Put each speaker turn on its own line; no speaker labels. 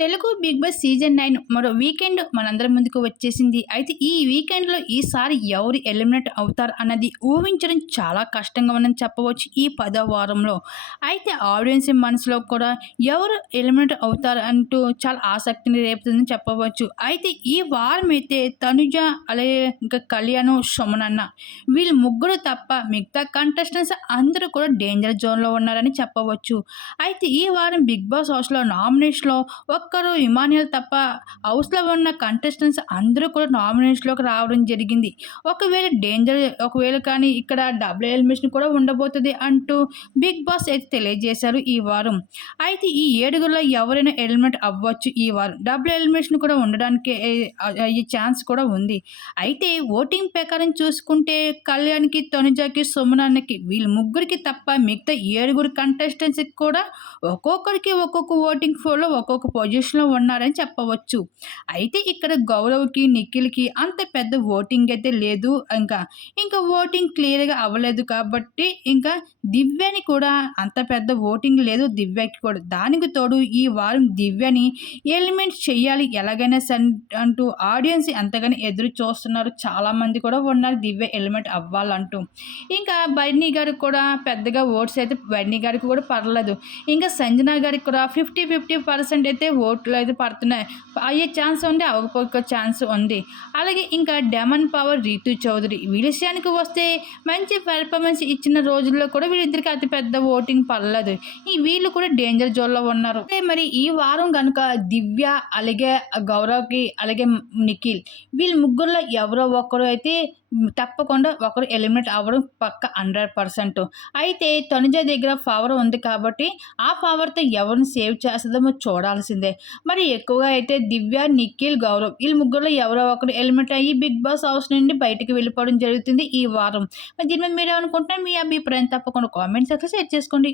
Telugu Bigg Boss season nine మరో weekend మనందరి ముందుకు వచ్చేసింది. అయితే ఈ వీకెండ్లో ఈసారి ఎవరు ఎలిమినేట్ అవుతారు అన్నది ఊహించడం చాలా కష్టంగా ఉందని చెప్పవచ్చు ఈ పదో వారంలో. అయితే ఆడియన్స్ మనసులో కూడా ఎవరు ఎలిమినేట్ అవుతారు అంటూ చాలా ఆసక్తిని రేపుతుందని చెప్పవచ్చు. అయితే ఈ వారం అయితే తనుజ అలాగే ఇంకా కళ్యాణ్ సుమనన్న వీళ్ళు ముగ్గురు తప్ప మిగతా కంటెస్టెంట్స్ అందరూ కూడా డేంజర్ జోన్లో ఉన్నారని చెప్పవచ్చు. అయితే ఈ వారం బిగ్ బాస్ హౌస్లో నామినేషన్లో ఒక ఒక్కరు ఇమానియల్ తప్ప హౌస్లో ఉన్న కంటెస్టెంట్స్ అందరూ కూడా నామినేషన్లోకి రావడం జరిగింది. ఒకవేళ డేంజర్ ఒకవేళ కానీ ఇక్కడ డబుల్ ఎలిమినేషన్ కూడా ఉండబోతుంది అంటూ బిగ్ బాస్ అయితే తెలియజేశారు ఈ వారం. అయితే ఈ ఏడుగులో ఎవరైనా ఎలిమినేట్ అవ్వచ్చు ఈ వారం. డబుల్ ఎలిమినేషన్ కూడా ఉండడానికి అయ్యే ఛాన్స్ కూడా ఉంది. అయితే ఓటింగ్ ప్రకారం చూసుకుంటే కళ్యాణ్కి తనుజాకి సుమనాన్నకి వీళ్ళు ముగ్గురికి తప్ప మిగతా ఏడుగురు కంటెస్టెంట్స్కి కూడా ఒక్కొక్కరికి ఒక్కొక్క ఓటింగ్ ఫోర్లో ఒక్కొక్క పొజిషన్లో ఉన్నారని చెప్పవచ్చు. అయితే ఇక్కడ గౌరవ్కి నిఖిల్కి అంత పెద్ద ఓటింగ్ అయితే లేదు. ఇంకా ఇంకా ఓటింగ్ క్లియర్గా అవ్వలేదు కాబట్టి ఇంకా దివ్యని కూడా అంత పెద్ద ఓటింగ్ లేదు దివ్యకి కూడా. దానికి తోడు ఈ వారం దివ్యని ఎలిమెంట్ చేయాలి ఎలాగైనా సన్ అంటూ ఆడియన్స్ ఎంతగానో ఎదురు చూస్తున్నారు. చాలామంది కూడా ఉన్నారు దివ్య ఎలిమెంట్ అవ్వాలంటూ. ఇంకా బర్నీ గారికి కూడా పెద్దగా ఓట్స్ అయితే బర్నీ గారికి కూడా పర్లేదు. ఇంకా సంజన గారికి కూడా ఫిఫ్టీ ఫిఫ్టీ పర్సెంట్ అయితే ఓట్లు అయితే పడుతున్నాయి. అయ్యే ఛాన్స్ ఉంది అవ్వకపోయే ఛాన్స్ ఉంది. అలాగే ఇంకా డెమన్ పవర్ రీతు చౌదరి. ఈ విషయానికి వస్తే మంచి పెర్ఫార్మెన్స్ ఇచ్చిన రోజుల్లో కూడా వీళ్ళిద్దరికి అతి పెద్ద ఓటింగ్ పడలేదు. ఈ వీళ్ళు కూడా డేంజర్ జోన్లో ఉన్నారు. మరి ఈ వారం కనుక దివ్య అలాగే గౌరవ్కి అలాగే నిఖిల్ వీళ్ళ ముగ్గురులో ఎవరో ఒకరు అయితే తప్పకుండా ఒకరు ఎలిమినేట్ అవ్వడం పక్క హండ్రెడ్ పర్సెంట్ అయితే తనుజ దగ్గర పవర్ ఉంది కాబట్టి ఆ పవర్తో ఎవరిని సేవ్ చేస్తుందో చూడాల్సిందే. మరి ఎక్కువగా అయితే దివ్య నిఖిల్ గౌరవ్ వీళ్ళు ముగ్గురులో ఎవరో ఒకరు ఎలిమెంట్ అయ్యి బిగ్ బాస్ హౌస్ నుండి బయటికి వెళ్ళిపోవడం జరుగుతుంది ఈ వారం. మరి దీని మీద మీరు ఏమనుకుంటున్నారు? మీ అభిప్రాయం తప్పకుండా కామెంట్ సెక్షన్ షేర్ చేసుకోండి.